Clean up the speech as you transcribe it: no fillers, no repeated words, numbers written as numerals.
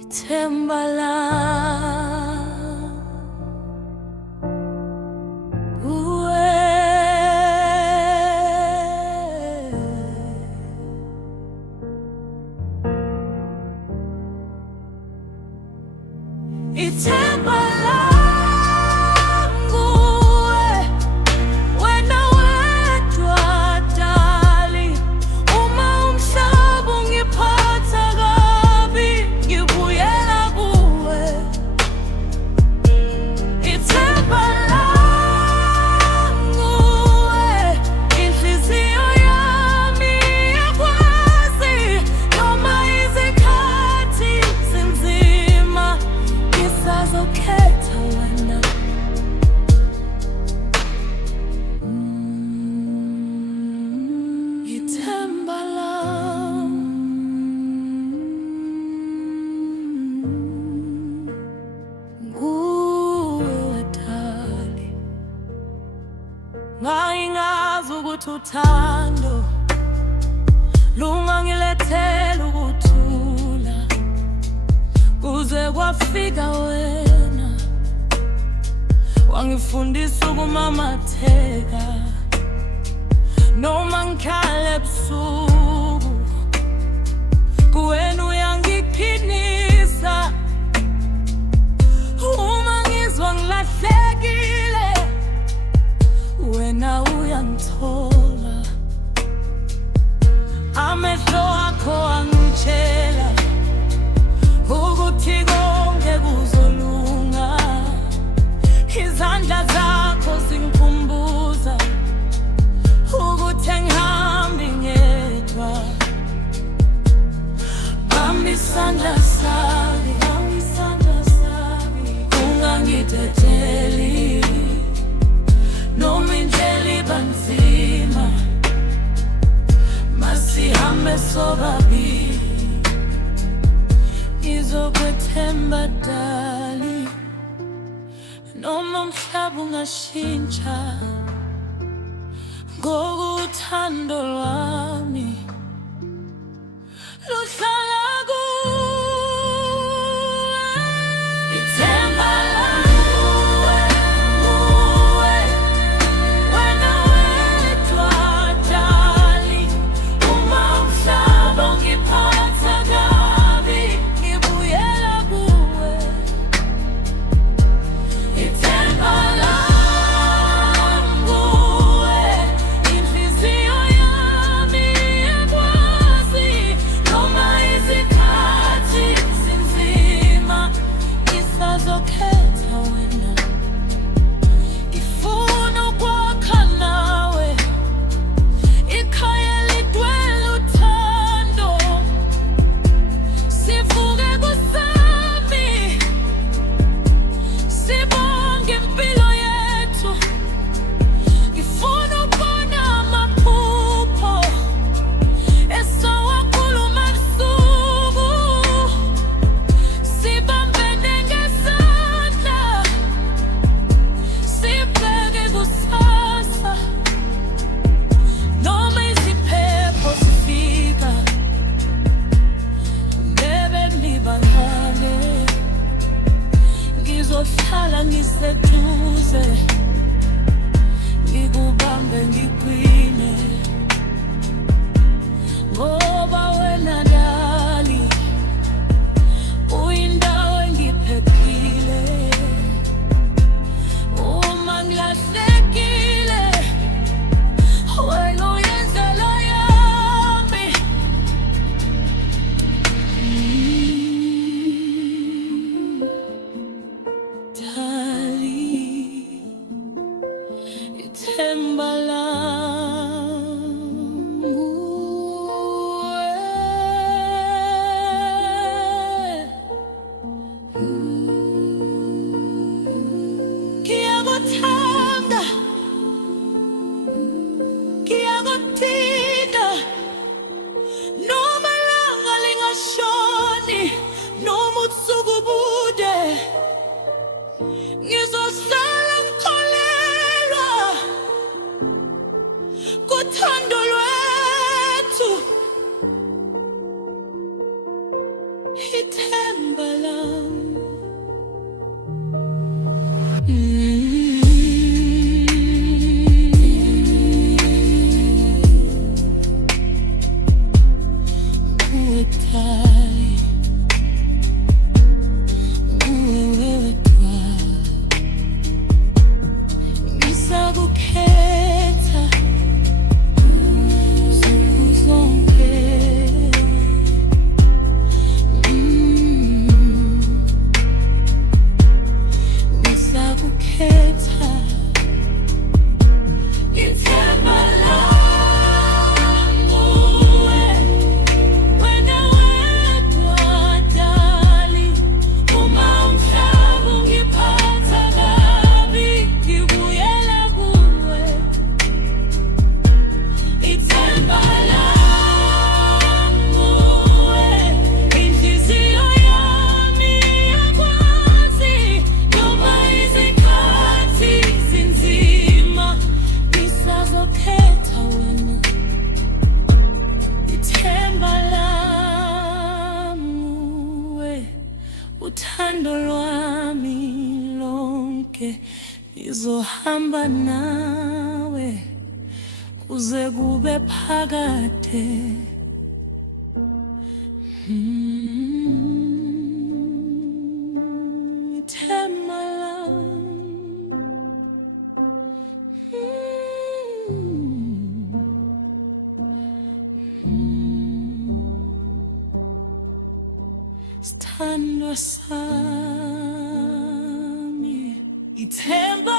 ithemba lami kuwe, ithemba lami kuwe, wena wedwa dali. Uma umhlaba ungiphatha kabi, ngibuyela kuwe. Ithemba lami kuwe, inhliziyo yami iyakwazi. Noma izikhathi zinzima, ngisazokhetha wena. Ithemba lami nguwe dali. Ngangingazi ukuthi uthando lungangilethela ukuthula, kuze kwafika wena wangifundisa ukumamatheka. Noma ngikhala ebusuku, kuwena uyangiphilisa. Uma ngizwa ngilahlekile, wena uyangithola. Amehlo akho angitshela ukuthi konke kuzolunga. Izandla zakho zingikhumbuza ukuthi angihambi ngedwa. Bamba isandla sami, ungangidedeli. Noma indlela iba nzima, masihambe sobabili. Ngizokwethemba dali, noma umhlaba ungashintsha. Ngokuthando lwami luhlala kuwe. Ithemba lami kuwe, wena wedwa dali. Uma umhlaba ungiphatha kabi, ngibuyela kuwe. Ithemba lami kuwe, inhliziyo yami iyakwazi. Noma izikhathi zinzima, ngisazokhetha wena. Ngifuna ukwakha nawe ikhaya elidwele uthando. Sivuke kusami, sibonge impilo yethu. Ngifuna ukubona amaphupho esawakhuluma ebusuku. Sibambene ngesandla, sibheke kusasa. Noma iziphepho zifika, ngeke nibangane. Ngizohlala ngiseduze, ngikubambe ngiqine. Ngoba wena dali uyindawo engiphephile. Uma ngilahlekile, wena uyindlela yami. Dali, ithemba lami nguwe. ithemba lami. Uthando lwami lonke izohamba nawe kuze kube phakade. Ithemba lami. Sithandwa sami, ithemba